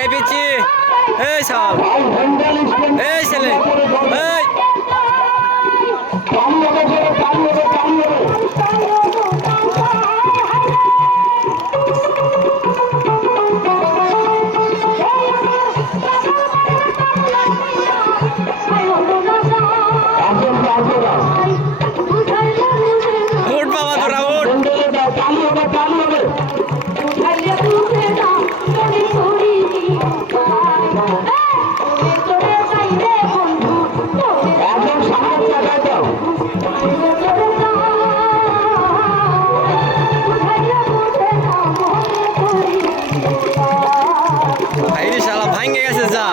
এই পিচি এই সাল এই ছেলে এই উঠ বাবা তোরা উঠ ভাইরে শালা ভাঙ্গে গেছে যা